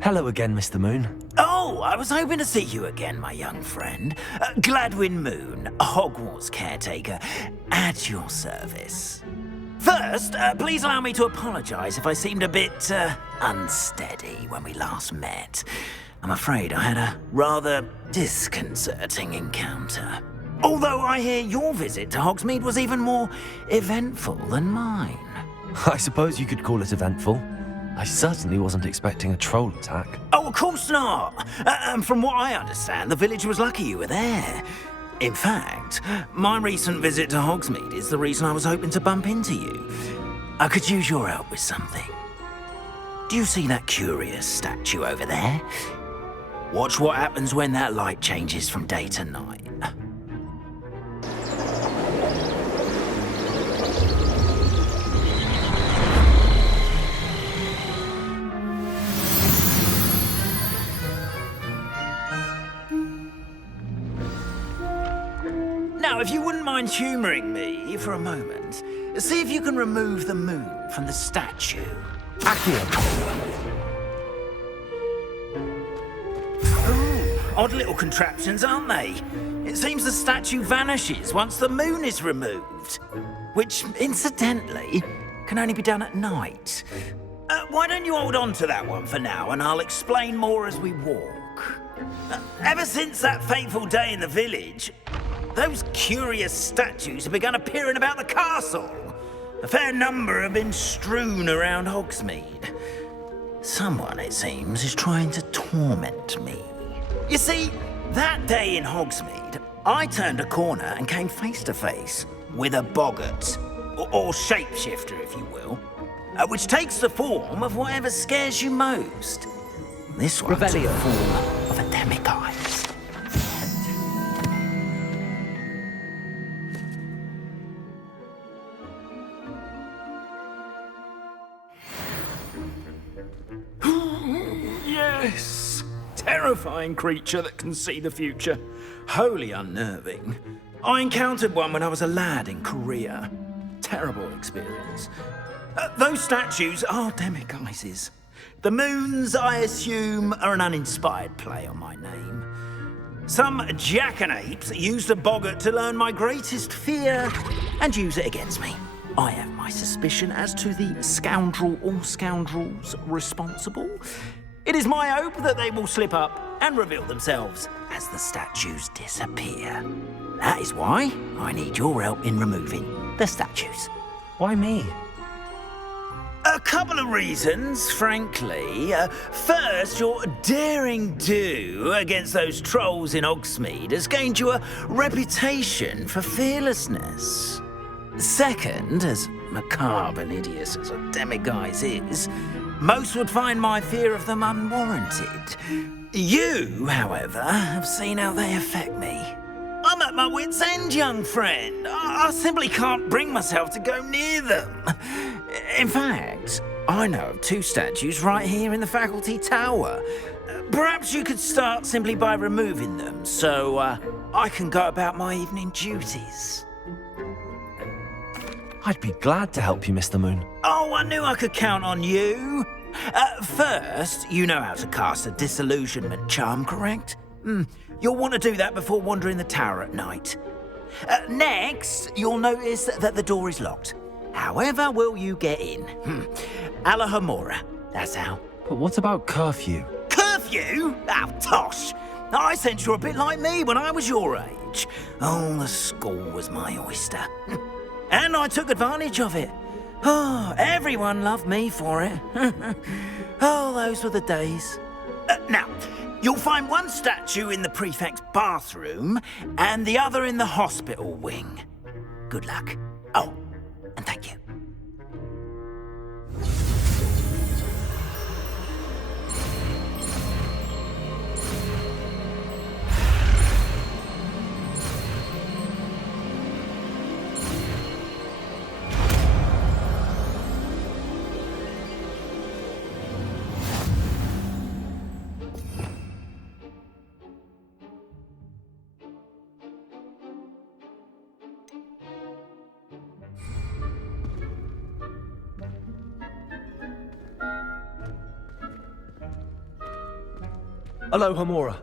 Hello again, Mr. Moon. Oh, I was hoping to see you again, my young friend. Gladwin Moon, Hogwarts caretaker, at your service. First, please allow me to apologise if I seemed a bit unsteady when we last met. I'm afraid I had a rather disconcerting encounter. Although I hear your visit to Hogsmeade was even more eventful than mine. I suppose you could call it eventful. I certainly wasn't expecting a troll attack. Oh, of course not. From what I understand, the village was lucky you were there. In fact, my recent visit to Hogsmeade is the reason I was hoping to bump into you. I could use your help with something. Do you see that curious statue over there? Watch what happens when that light changes from day to night. Now, if you wouldn't mind humouring me for a moment, see if you can remove the moon from the statue. Odd little contraptions, aren't they? It seems the statue vanishes once the moon is removed. Which, incidentally, can only be done at night. Why don't you hold on to that one for now, and I'll explain more as we walk. Ever since that fateful day in the village, those curious statues have begun appearing about the castle. A fair number have been strewn around Hogsmeade. Someone, it seems, is trying to torment me. You see, that day in Hogsmeade, I turned a corner and came face to face with a boggart, or shapeshifter, if you will, which takes the form of whatever scares you most. This one took the form of a demiguise. Yes! Terrifying creature that can see the future. Wholly unnerving. I encountered one when I was a lad in Korea. Terrible experience. Those statues are demiguises. The moons, I assume, are an uninspired play on my name. Some jackanapes used a boggart to learn my greatest fear and use it against me. I have my suspicion as to the scoundrel or scoundrels responsible. It is my hope that they will slip up and reveal themselves as the statues disappear. That is why I need your help in removing the statues. Why me? A couple of reasons, frankly. First, your daring do against those trolls in Hogsmeade has gained you a reputation for fearlessness. Second, as macabre and hideous as a demiguise is, most would find my fear of them unwarranted. You, however, have seen how they affect me. I'm at my wit's end, young friend. I simply can't bring myself to go near them. In fact, I know of two statues right here in the faculty tower. Perhaps you could start simply by removing them, so I can go about my evening duties. I'd be glad to help you, Mr. Moon. Oh, I knew I could count on you. First, you know how to cast a disillusionment charm, correct? You'll want to do that before wandering the tower at night. Next, you'll notice that the door is locked. However will you get in? Alahomora, that's how. But what about curfew? Curfew? Oh, tosh. I sense you're a bit like me when I was your age. Oh, the school was my oyster. And I took advantage of it. Oh, everyone loved me for it. Oh, those were the days. Now, you'll find one statue in the prefect's bathroom and the other in the hospital wing. Good luck. Oh, and thank you. Aloha Mora.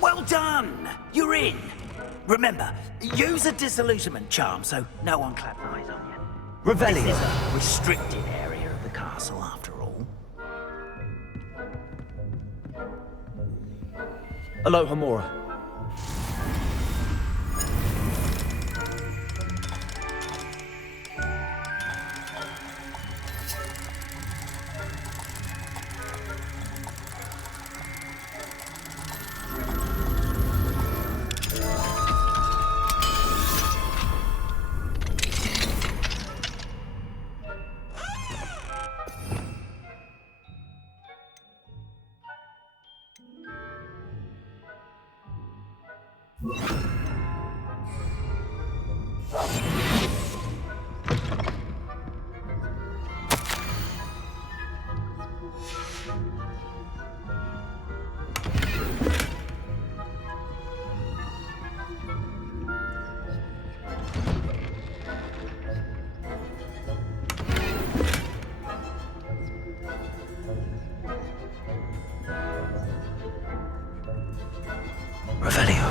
Well done! You're in! Remember, use a disillusionment charm so no one claps eyes on you. This Revelio. is a restricted area of the castle, after all. Aloha Mora. Revelio.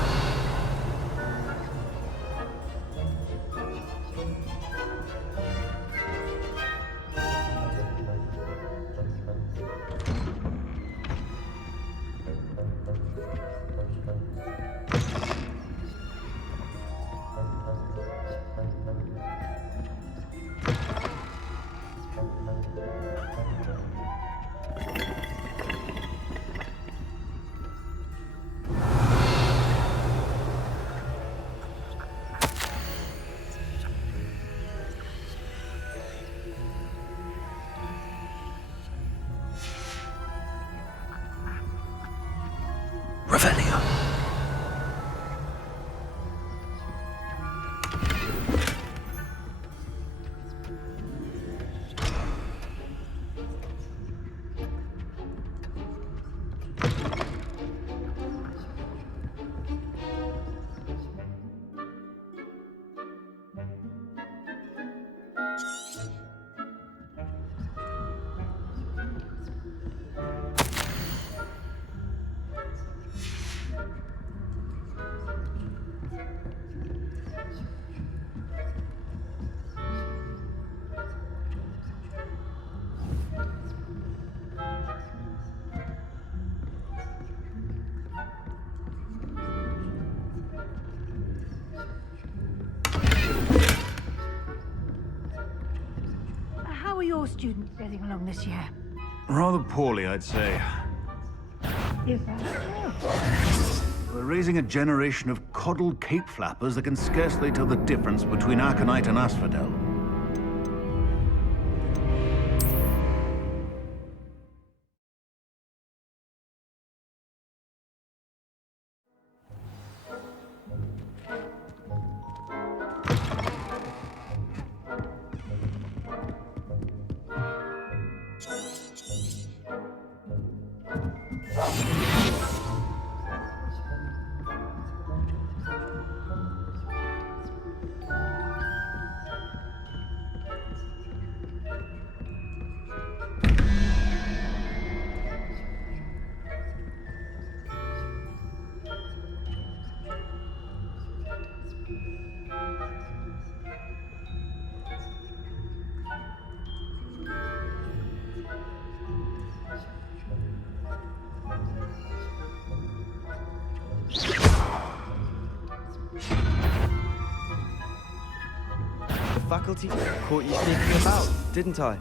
Revelio. your students getting along this year? Rather poorly, I'd say. Is that so? We're raising a generation of coddled cape flappers that can scarcely tell the difference between aconite and asphodel. The faculty caught you sneaking about, didn't I?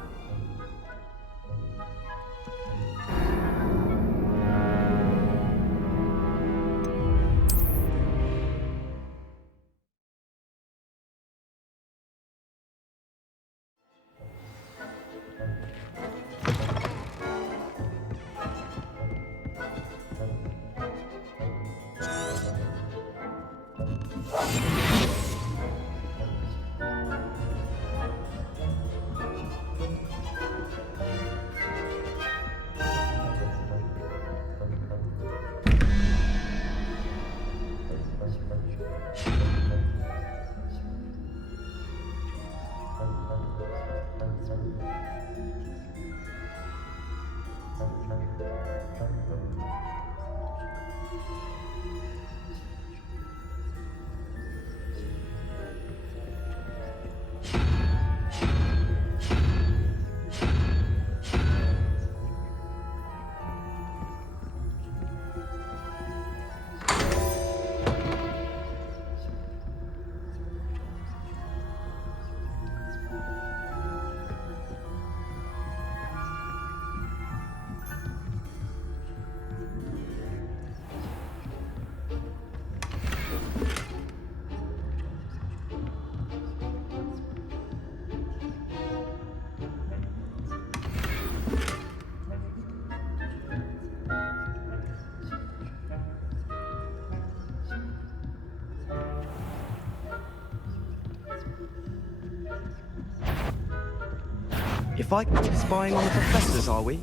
If I keep spying on the professors, are we?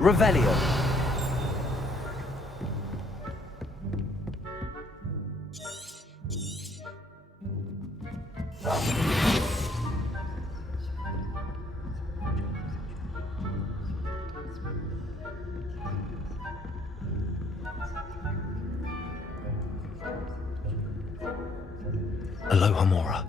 Revelio. Aloha Mora.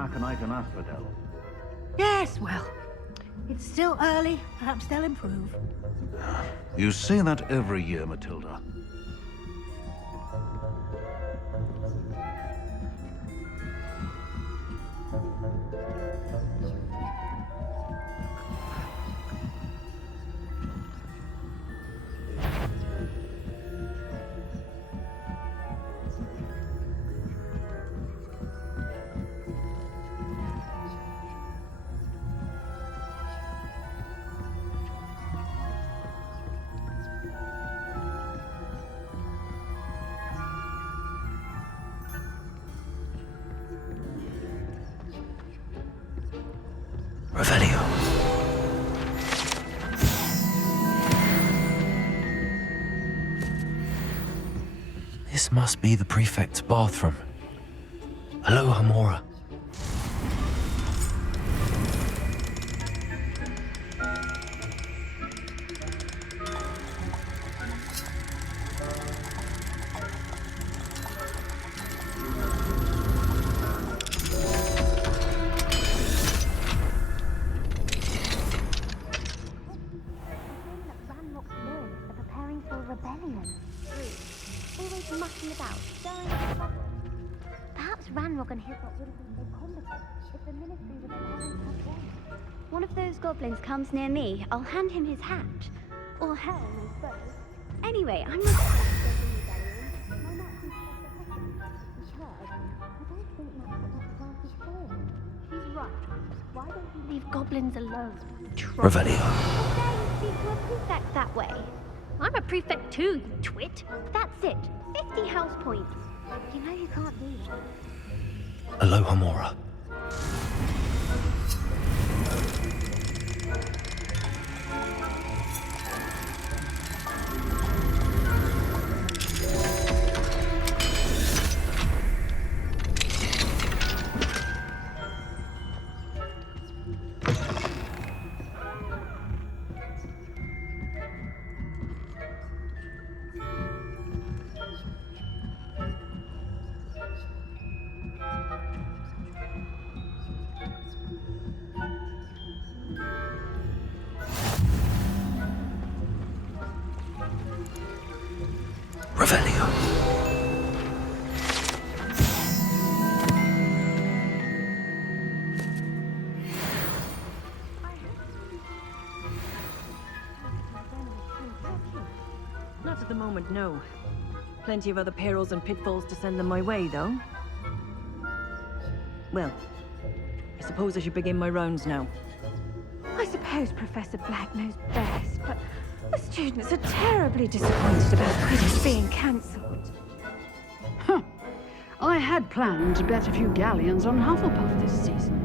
Arcanite and Asphodel. Yes, well, it's still early. Perhaps they'll improve. You say that every year, Matilda. Revelio. This must be the prefect's bathroom. Aloha Mora. One of those goblins comes near me, I'll hand him his hat. Or her, I suppose. Anyway, I'm not He's right. Why don't you leave goblins alone? Revelio. How dare you speak to a prefect that way? I'm a prefect too, you twit. That's it. 50 house points. You know you can't do that. Aloha Mora. Revelio. Not at the moment, no. Plenty of other perils and pitfalls to send them my way, though. Well, I suppose I should begin my rounds now. I suppose Professor Black knows best, but the students are terribly disappointed about Quidditch being cancelled. Huh. I had planned to bet a few galleons on Hufflepuff this season.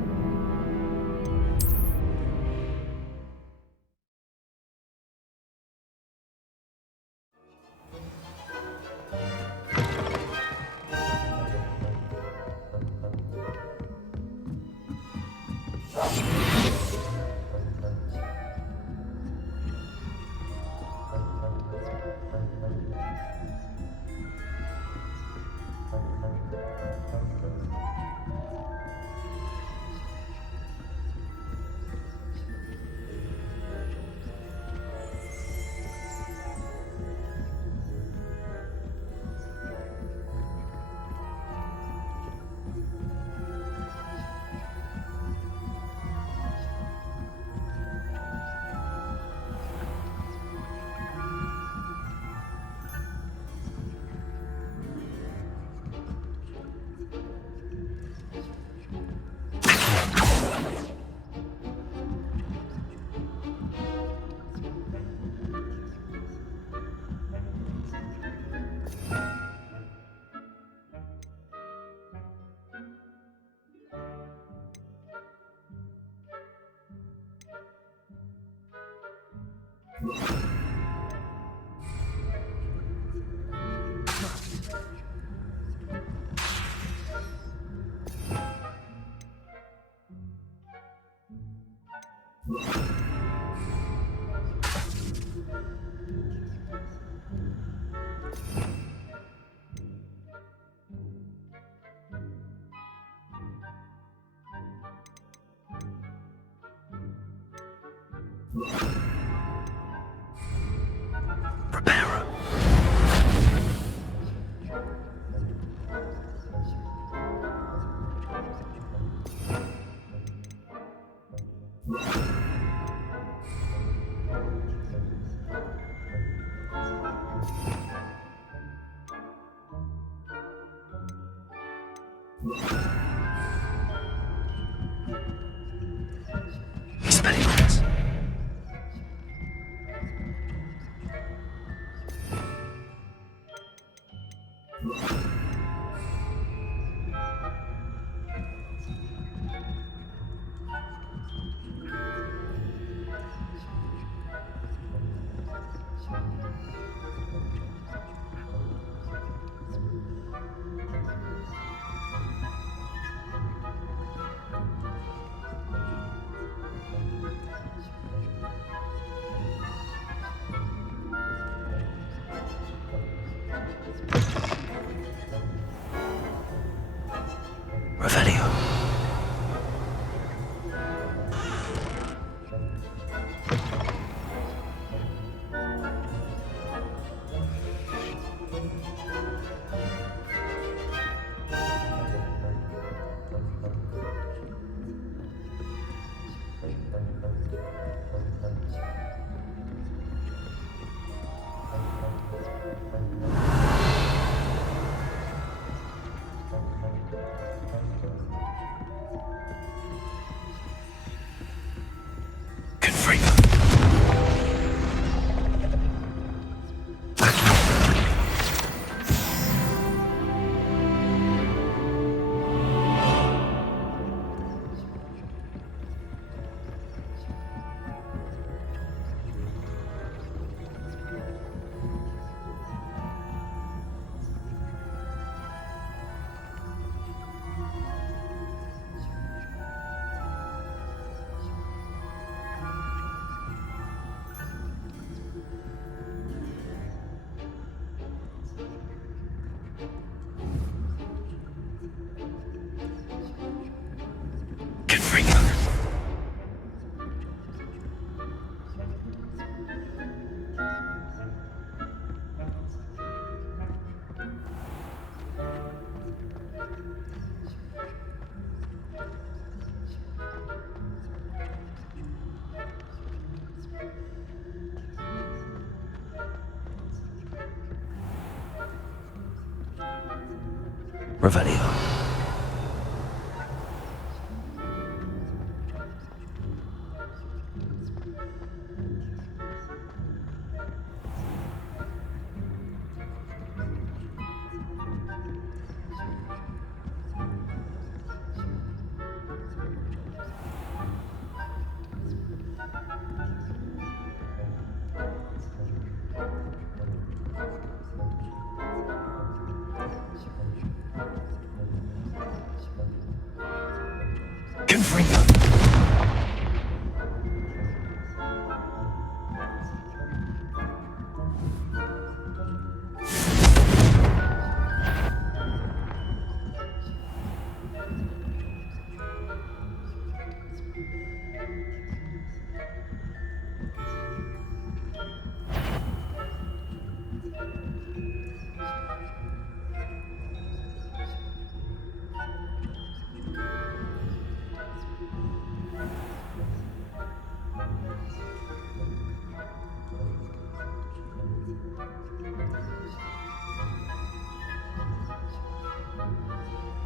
Reparo. Experiments. Revelio. Confringo. Confringo. Revelio. Confringo.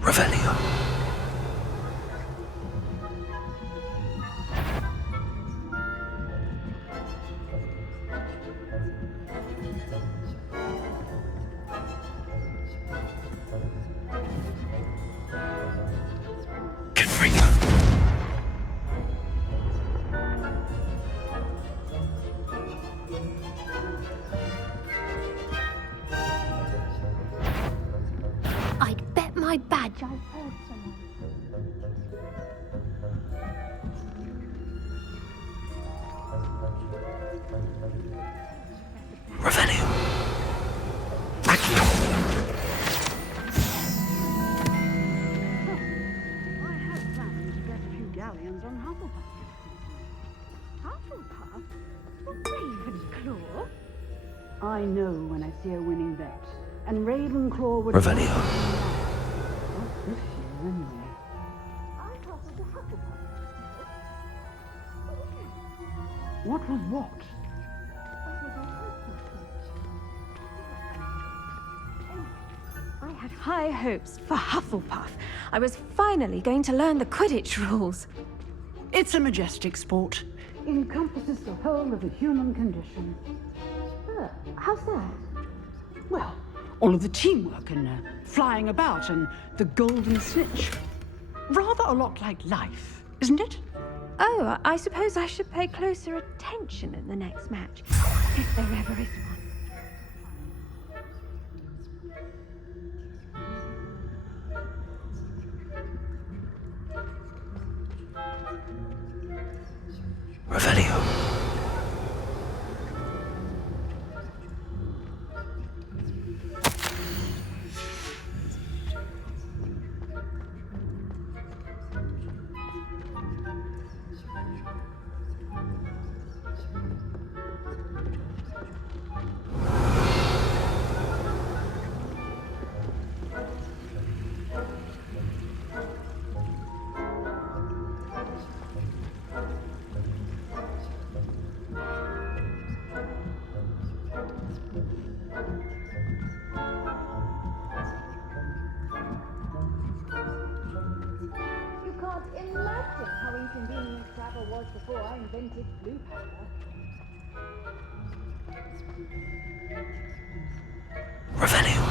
Revelio. Confringo. I'd bet my badge I heard someone. Revelio. I had planned to get a few galleons on Hufflepuff. Hufflepuff? Ravenclaw? I know when I see a winning bet. And Ravenclaw would... Revelio. Not this year, anyway. I thought it was a Hufflepuff. What was what? I had high hopes for Hufflepuff. I was finally going to learn the Quidditch rules. It's a majestic sport. Encompasses the whole of the human condition. How's that? Well, all of the teamwork and flying about and the golden snitch. Rather a lot like life, isn't it? Oh, I suppose I should pay closer attention in the next match, if there ever is one. Revelio. You can't imagine how inconvenient travel was before I invented blue powder. Revelio.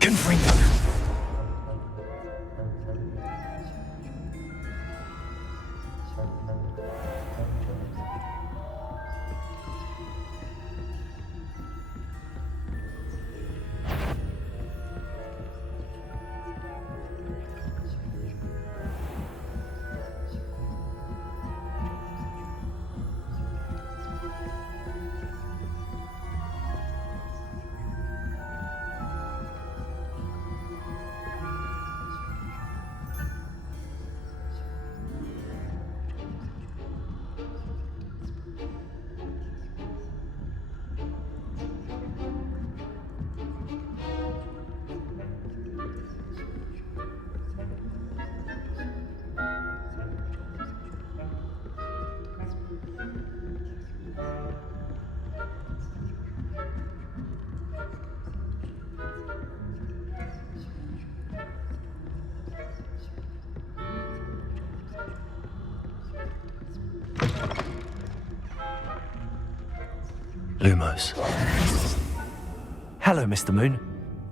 Confringo. Lumos. Hello, Mr. Moon.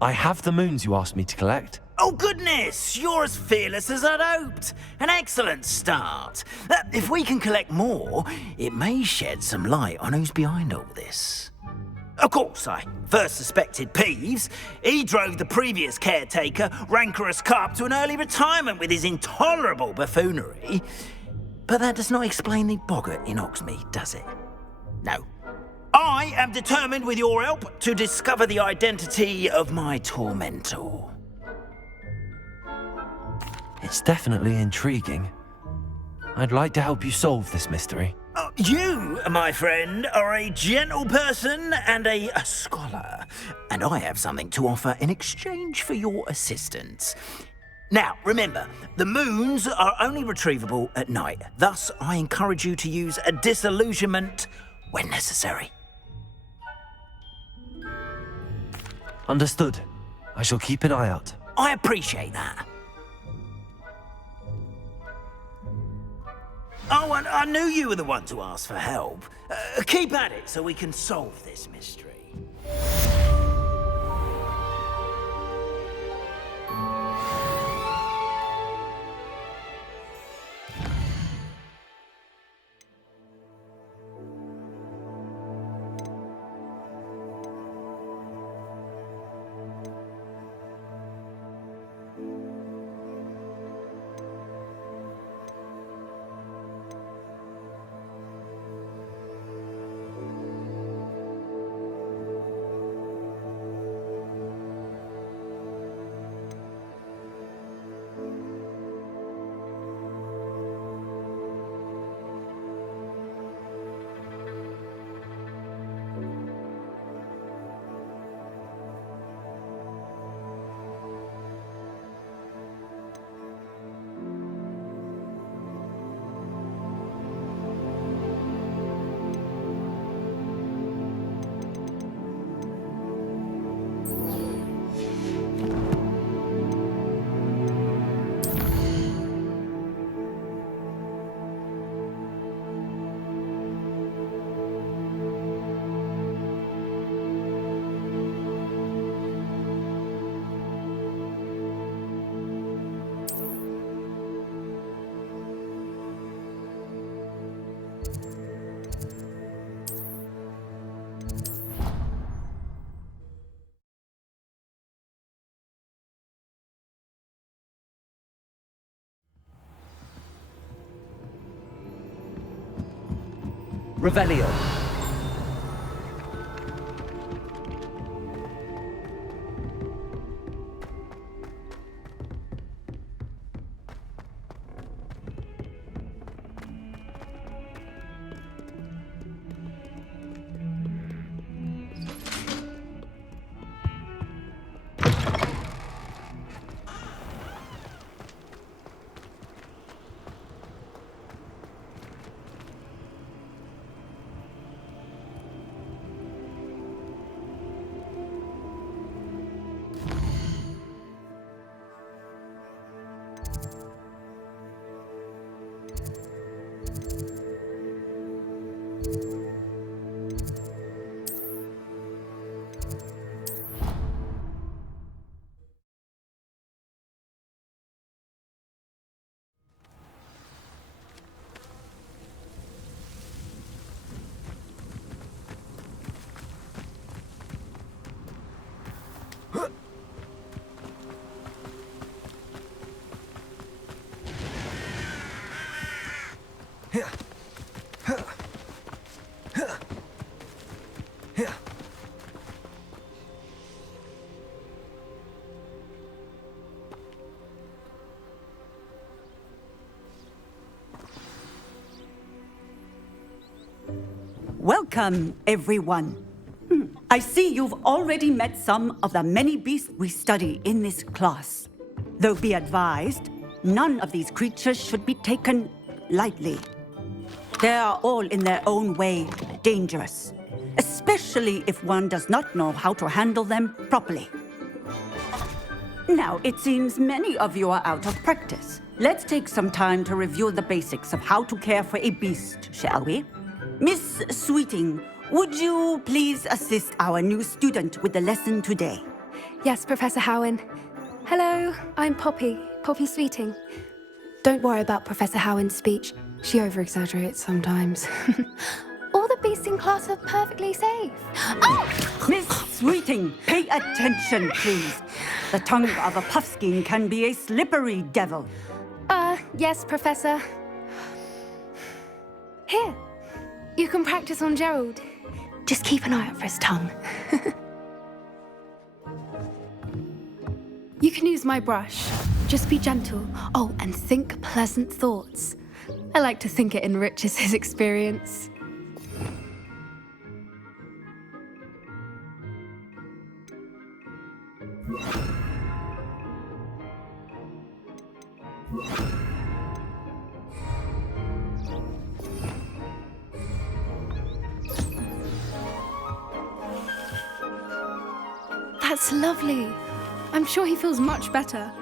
I have the moons you asked me to collect. Oh, goodness! You're as fearless as I'd hoped. An excellent start. If we can collect more, it may shed some light on who's behind all this. Of course, I first suspected Peeves. He drove the previous caretaker, Rancorous Carp, to an early retirement with his intolerable buffoonery. But that does not explain the boggart in Hogsmeade, does it? No. I am determined, with your help, to discover the identity of my tormentor. It's definitely intriguing. I'd like to help you solve this mystery. You, my friend, are a gentle person and a scholar, and I have something to offer in exchange for your assistance. Now, remember, the moons are only retrievable at night. Thus, I encourage you to use a disillusionment when necessary. Understood. I shall keep an eye out. I appreciate that. Oh, and I knew you were the one to ask for help. Keep at it so we can solve this mystery. Revelio. Welcome, everyone. I see you've already met some of the many beasts we study in this class. Though be advised, none of these creatures should be taken lightly. They are all in their own way dangerous, especially if one does not know how to handle them properly. Now, it seems many of you are out of practice. Let's take some time to review the basics of how to care for a beast, shall we? Miss Sweeting, would you please assist our new student with the lesson today? Yes, Professor Howen. Hello, I'm Poppy Sweeting. Don't worry about Professor Howen's speech. She over-exaggerates sometimes. All the beasts in class are perfectly safe. Oh! Miss Sweeting, pay attention, please. The tongue of a puffskein can be a slippery devil. Yes, Professor. Here, you can practice on Gerald. Just keep an eye out for his tongue. You can use my brush. Just be gentle. Oh, and think pleasant thoughts. I like to think it enriches his experience. That's lovely. I'm sure he feels much better.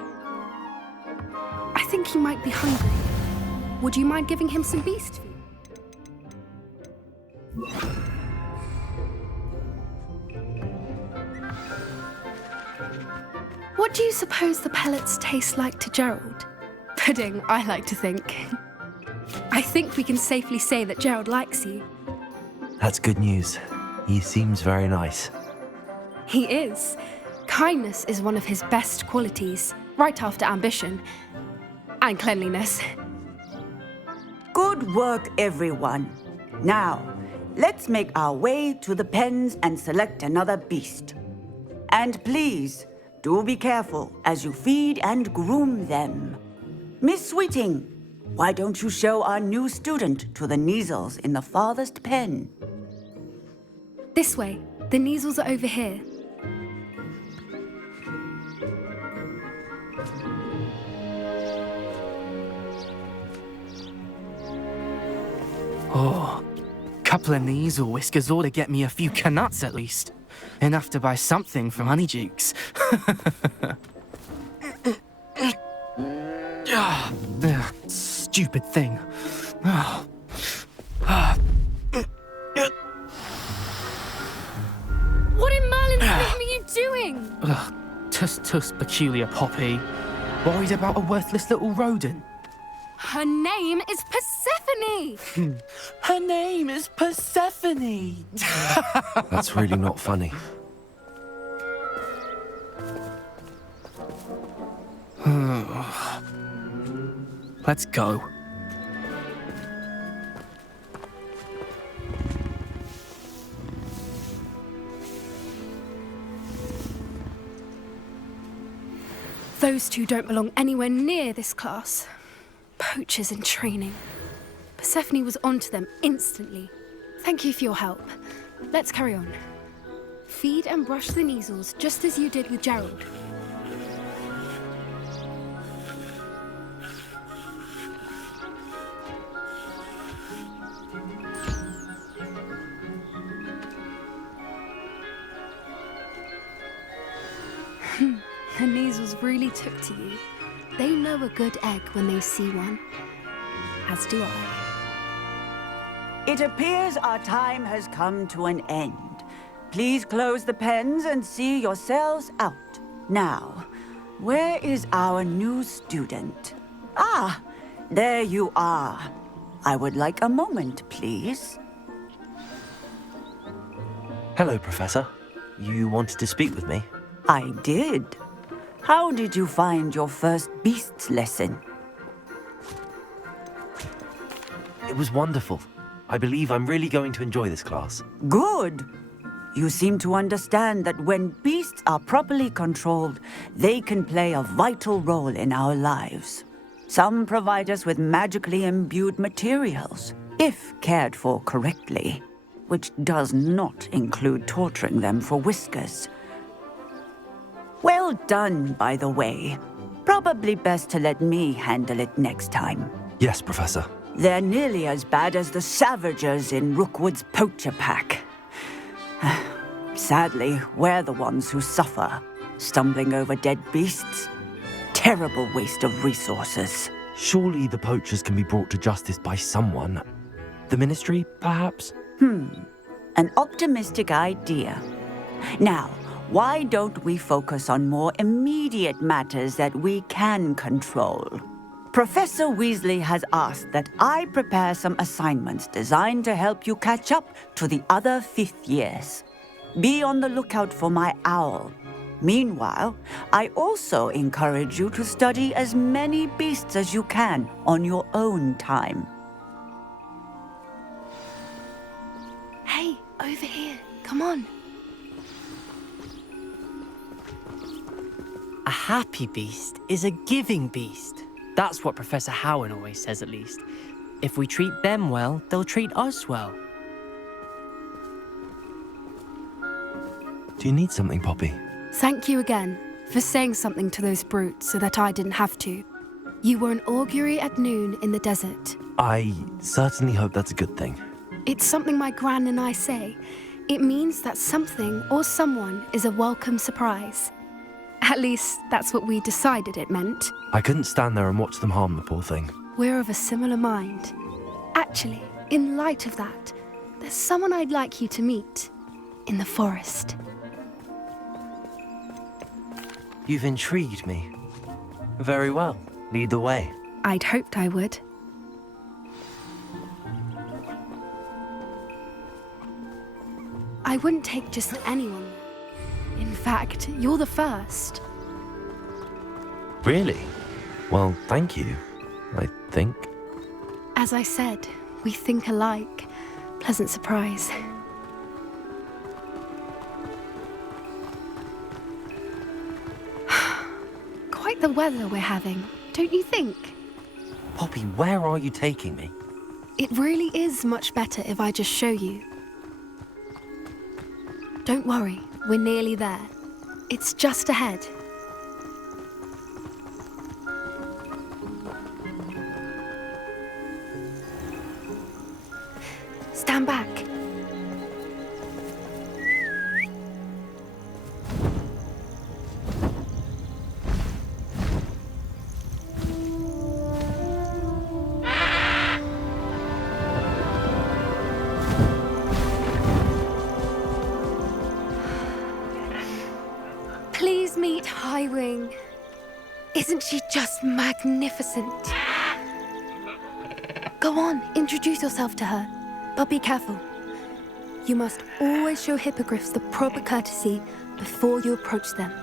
I think he might be hungry. Would you mind giving him some beast food? What do you suppose the pellets taste like to Gerald? Pudding, I like to think. I think we can safely say that Gerald likes you. That's good news. He seems very nice. He is. Kindness is one of his best qualities, right after ambition. And cleanliness. Good work, everyone. Now, let's make our way to the pens and select another beast. And please, do be careful as you feed and groom them. Miss Sweeting, why don't you show our new student to the Kneazles in the farthest pen? This way. The Kneazles are over here. Oh, couple of Kneazle whiskers ought to get me a few canuts at least. Enough to buy something from Honeydukes. Stupid thing. What in Merlin's name are you doing? Tuss, peculiar Poppy. Worried about a worthless little rodent. Her name is Persephone! Her name is Persephone! That's really not funny. Let's go. Those two don't belong anywhere near this class. Poachers in training. Persephone was onto them instantly. Thank you for your help. Let's carry on. Feed and brush the Kneazles just as you did with Gerald. The Kneazles really took to you. They know a good egg when they see one. As do I. It appears our time has come to an end. Please close the pens and see yourselves out. Now, where is our new student? Ah, there you are. I would like a moment, please. Hello, Professor. You wanted to speak with me? I did. How did you find your first beasts lesson? It was wonderful. I believe I'm really going to enjoy this class. Good. You seem to understand that when beasts are properly controlled, they can play a vital role in our lives. Some provide us with magically imbued materials, if cared for correctly, which does not include torturing them for whiskers. Well done, by the way. Probably best to let me handle it next time. Yes, Professor. They're nearly as bad as the Savagers in Rookwood's poacher pack. Sadly, we're the ones who suffer, stumbling over dead beasts. Terrible waste of resources. Surely the poachers can be brought to justice by someone. The Ministry, perhaps? An optimistic idea. Now, why don't we focus on more immediate matters that we can control? Professor Weasley has asked that I prepare some assignments designed to help you catch up to the other fifth years. Be on the lookout for my owl. Meanwhile, I also encourage you to study as many beasts as you can on your own time. Hey, over here. Come on. A happy beast is a giving beast. That's what Professor Howard always says, at least. If we treat them well, they'll treat us well. Do you need something, Poppy? Thank you again for saying something to those brutes so that I didn't have to. You were an augury at noon in the desert. I certainly hope that's a good thing. It's something my gran and I say. It means that something or someone is a welcome surprise. At least, that's what we decided it meant. I couldn't stand there and watch them harm the poor thing. We're of a similar mind. Actually, in light of that, there's someone I'd like you to meet in the forest. You've intrigued me. Very well. Lead the way. I'd hoped I would. I wouldn't take just anyone. In fact, you're the first. Really? Well, thank you, I think. As I said, we think alike. Pleasant surprise. Quite the weather we're having, don't you think? Poppy, where are you taking me? It really is much better if I just show you. Don't worry, we're nearly there. It's just ahead. Stand back. Please meet Highwing. Isn't she just magnificent? Go on, introduce yourself to her. But be careful. You must always show hippogriffs the proper courtesy before you approach them.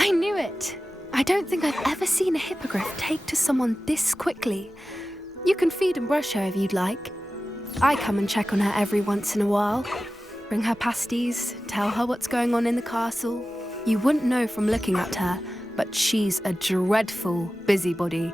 I knew it! I don't think I've ever seen a hippogriff take to someone this quickly. You can feed and brush her if you'd like. I come and check on her every once in a while. Bring her pasties, tell her what's going on in the castle. You wouldn't know from looking at her, but she's a dreadful busybody.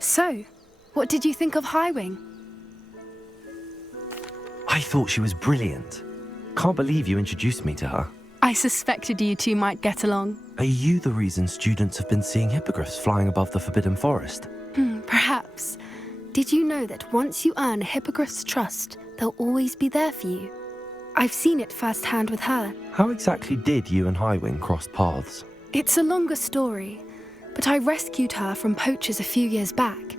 So, what did you think of Highwing? I thought she was brilliant. Can't believe you introduced me to her. I suspected you two might get along. Are you the reason students have been seeing hippogriffs flying above the Forbidden Forest? Perhaps. Did you know that once you earn a hippogriff's trust, they'll always be there for you? I've seen it firsthand with her. How exactly did you and Highwing cross paths? It's a longer story, but I rescued her from poachers a few years back.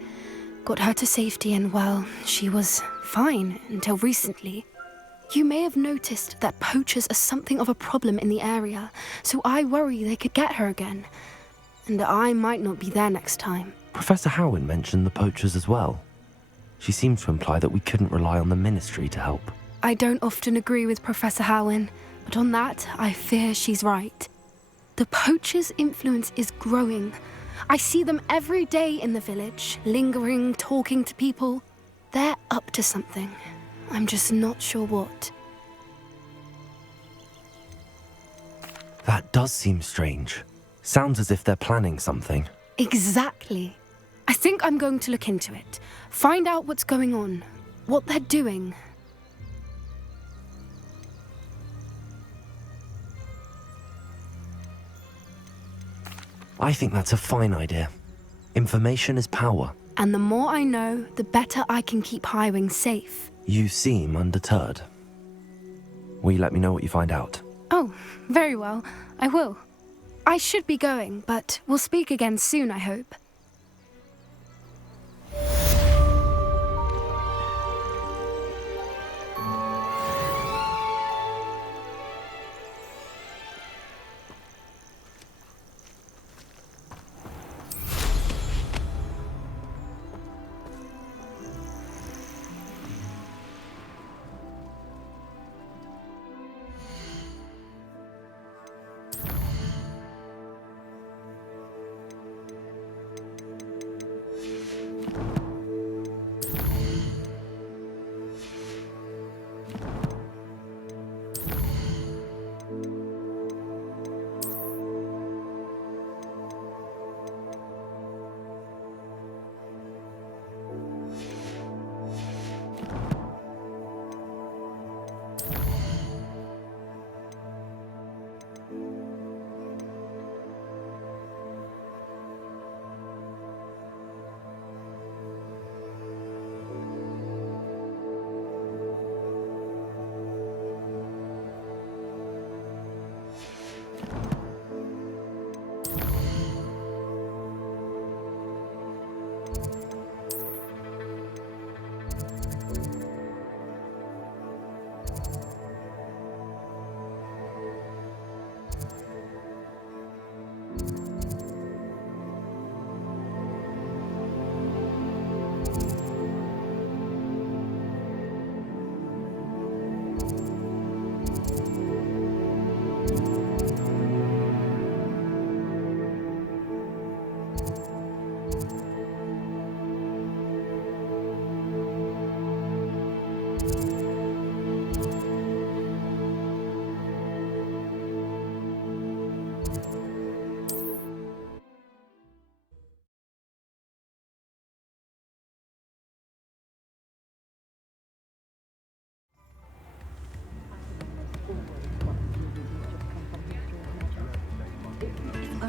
Got her to safety and, well, she was fine until recently. You may have noticed that poachers are something of a problem in the area, so I worry they could get her again. And I might not be there next time. Professor Howin mentioned the poachers as well. She seemed to imply that we couldn't rely on the Ministry to help. I don't often agree with Professor Howin, but on that, I fear she's right. The poachers' influence is growing. I see them every day in the village, lingering, talking to people. They're up to something. I'm just not sure what. That does seem strange. Sounds as if they're planning something. Exactly. I think I'm going to look into it. Find out what's going on, what they're doing. I think that's a fine idea. Information is power. And the more I know, the better I can keep Highwing safe. You seem undeterred. Will you let me know what you find out? Oh, very well. I will. I should be going, but we'll speak again soon, I hope.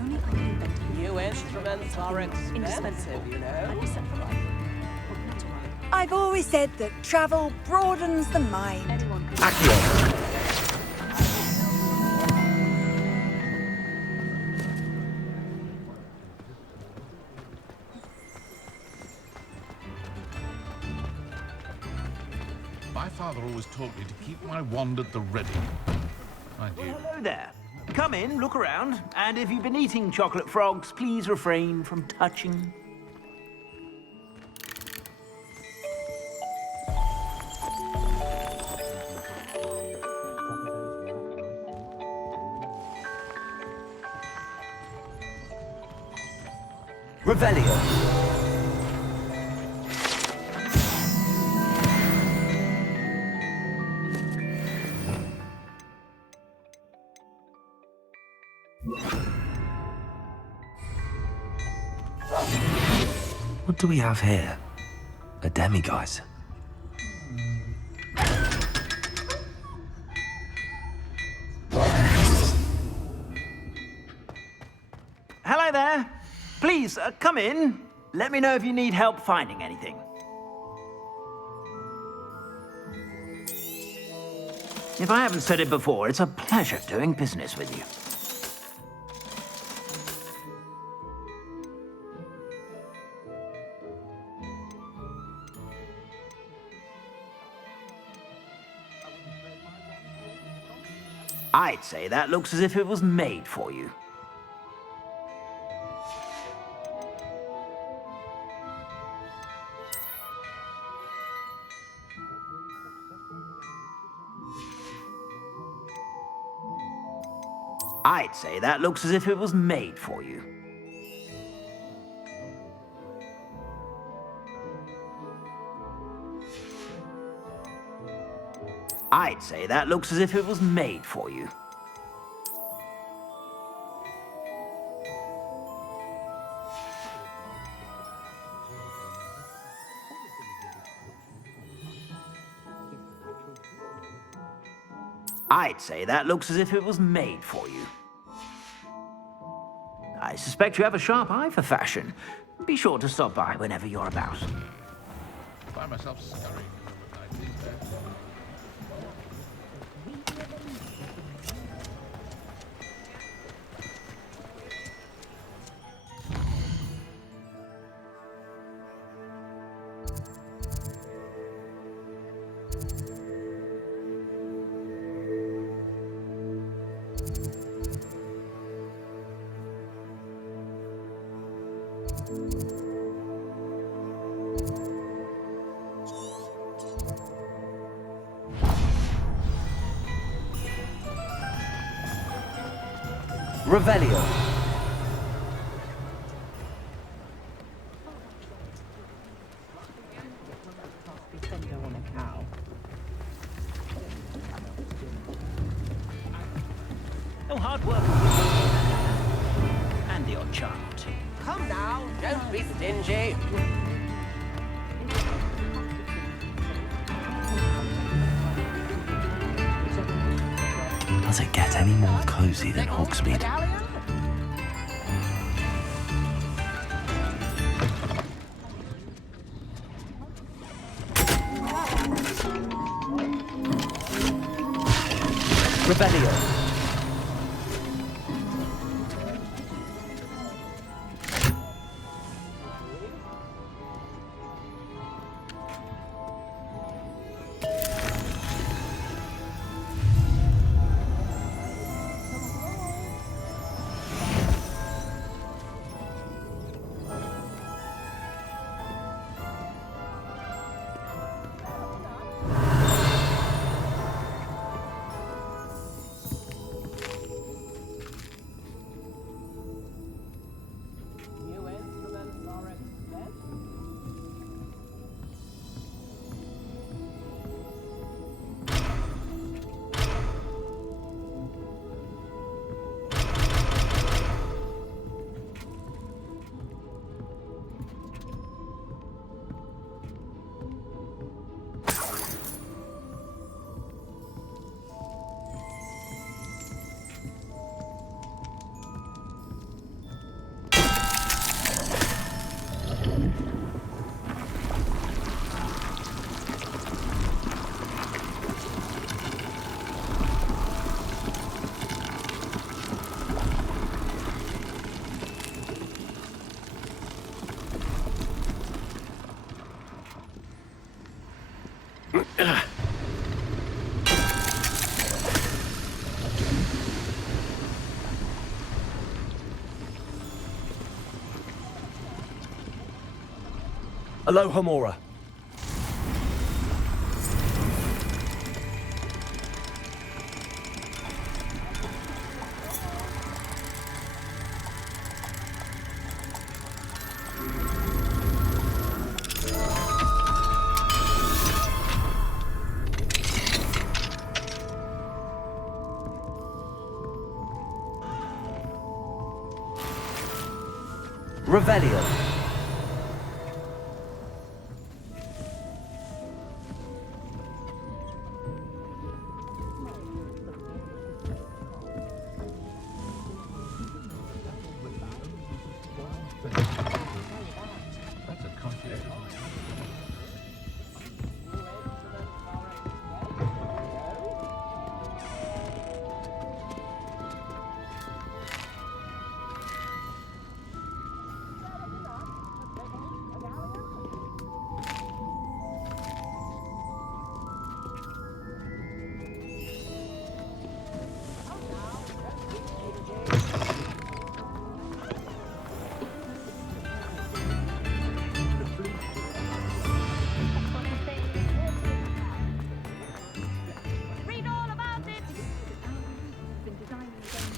only I could invent a New instruments are expensive, you know. I've always said that travel broadens the mind. Accio. My father always taught me to keep my wand at the ready. Mind you. Hello there. Come in, look around, and if you've been eating chocolate frogs, please refrain from touching. Revelio. What do we have here? A demiguise. Hello there. Please, come in. Let me know if you need help finding anything. If I haven't said it before, it's a pleasure doing business with you. I'd say that looks as if it was made for you. I'd say that looks as if it was made for you. I'd say that looks as if it was made for you. I'd say that looks as if it was made for you. I suspect you have a sharp eye for fashion. Be sure to stop by whenever you're about. I find myself scurrying in the night these days. Revelio. No hard work. And the odd charm or two. Come now, don't be stingy. Does it get any more cozy than Hogsmeade? Revelio. Aloha Mora. Revelio.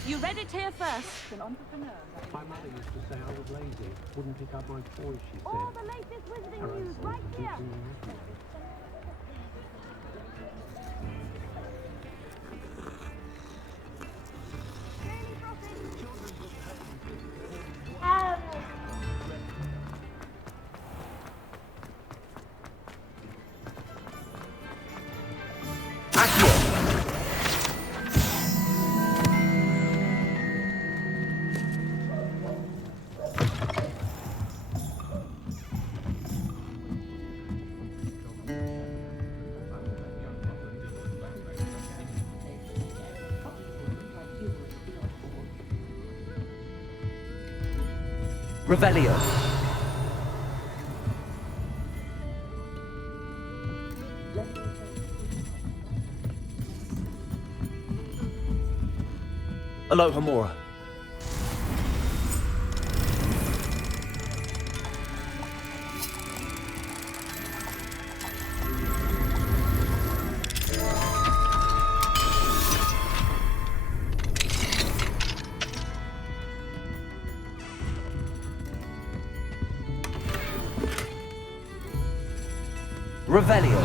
You read it here first. My mother used to say I was lazy. Wouldn't pick up my toys, she said. All the latest wizarding news right here. Revelio. Aloha Mora. Revelio.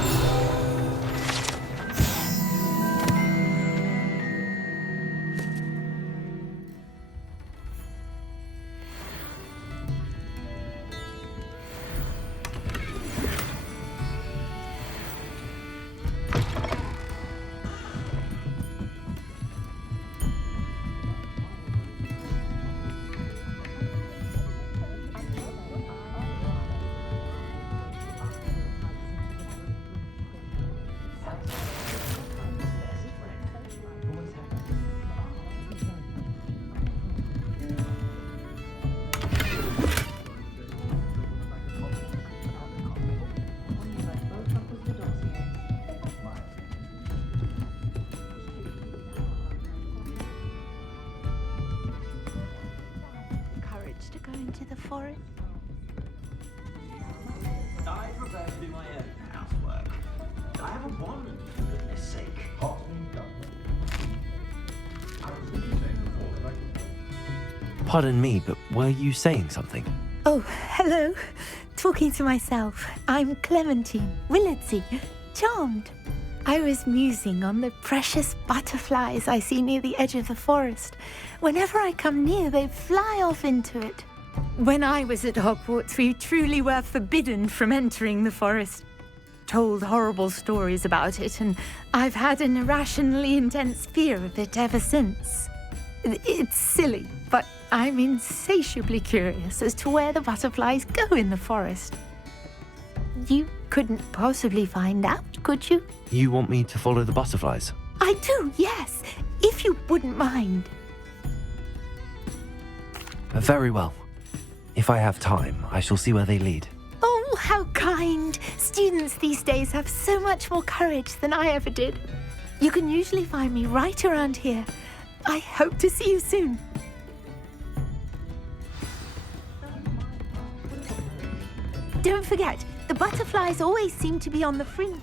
To go into the forest. I prefer to do my own housework. I have a wand, for goodness sake. Pardon me, but were you saying something? Oh, hello. Talking to myself. I'm Clementine Willardsey. Charmed. I was musing on the precious butterflies I see near the edge of the forest. Whenever I come near, they fly off into it. When I was at Hogwarts, we truly were forbidden from entering the forest. Told horrible stories about it, and I've had an irrationally intense fear of it ever since. It's silly, but I'm insatiably curious as to where the butterflies go in the forest. You couldn't possibly find out, could you? You want me to follow the butterflies? I do, yes, if you wouldn't mind. Very well. If I have time, I shall see where they lead. Oh, how kind. Students these days have so much more courage than I ever did. You can usually find me right around here. I hope to see you soon. Don't forget, the butterflies always seem to be on the fringe.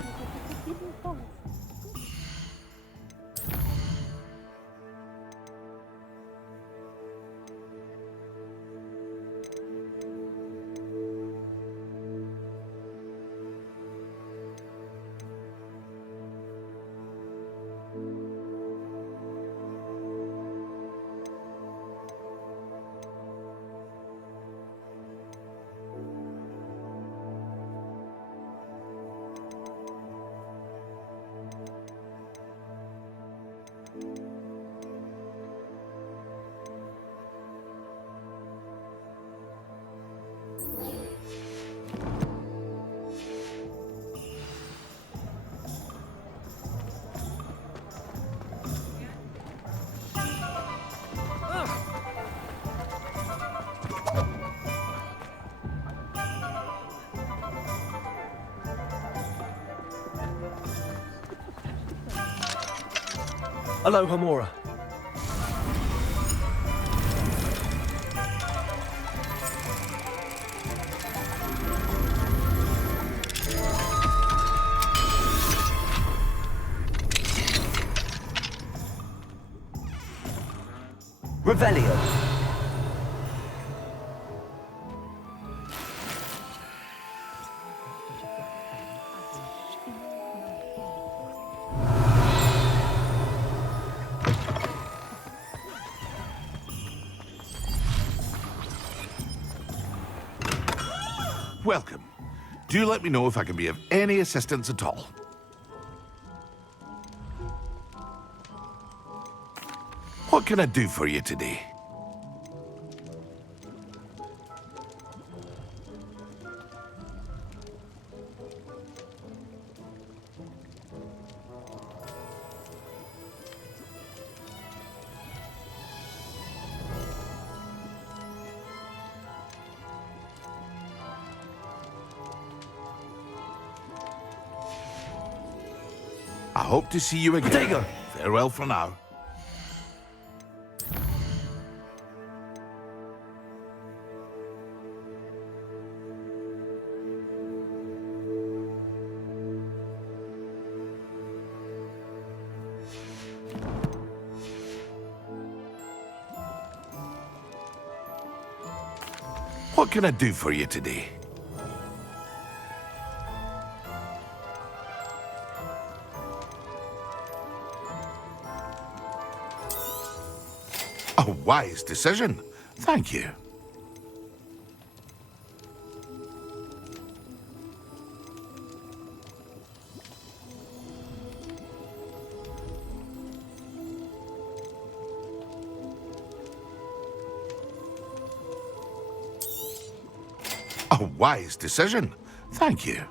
Hello, Hamora. Revelio. Welcome. Do let me know if I can be of any assistance at all. What can I do for you today? I hope to see you again. Protego. Farewell for now. What can I do for you today? A wise decision. Thank you. A wise decision. Thank you.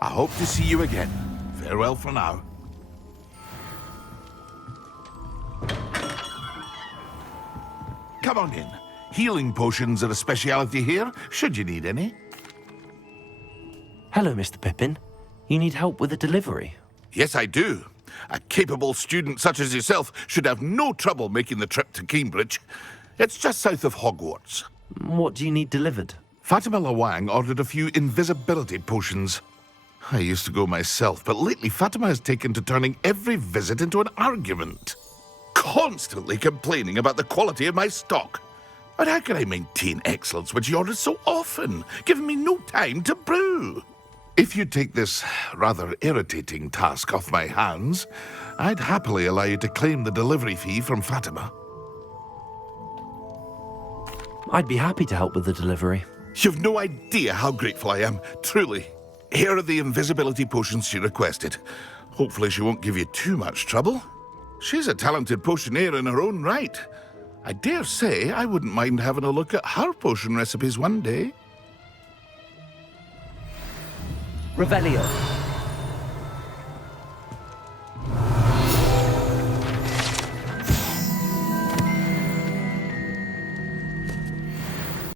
I hope to see you again. Farewell for now. Come on in. Healing potions are a speciality here, should you need any. Hello, Mr. Pippin. You need help with a delivery? Yes, I do. A capable student such as yourself should have no trouble making the trip to Cambridge. It's just south of Hogwarts. What do you need delivered? Fatima Lawang ordered a few invisibility potions. I used to go myself, but lately Fatima has taken to turning every visit into an argument. Constantly complaining about the quality of my stock. But how can I maintain excellence when she orders so often, giving me no time to brew? If you take this rather irritating task off my hands, I'd happily allow you to claim the delivery fee from Fatima. I'd be happy to help with the delivery. You've no idea how grateful I am, truly. Here are the invisibility potions she requested. Hopefully she won't give you too much trouble. She's a talented potioneer in her own right. I dare say I wouldn't mind having a look at her potion recipes one day. Revelio.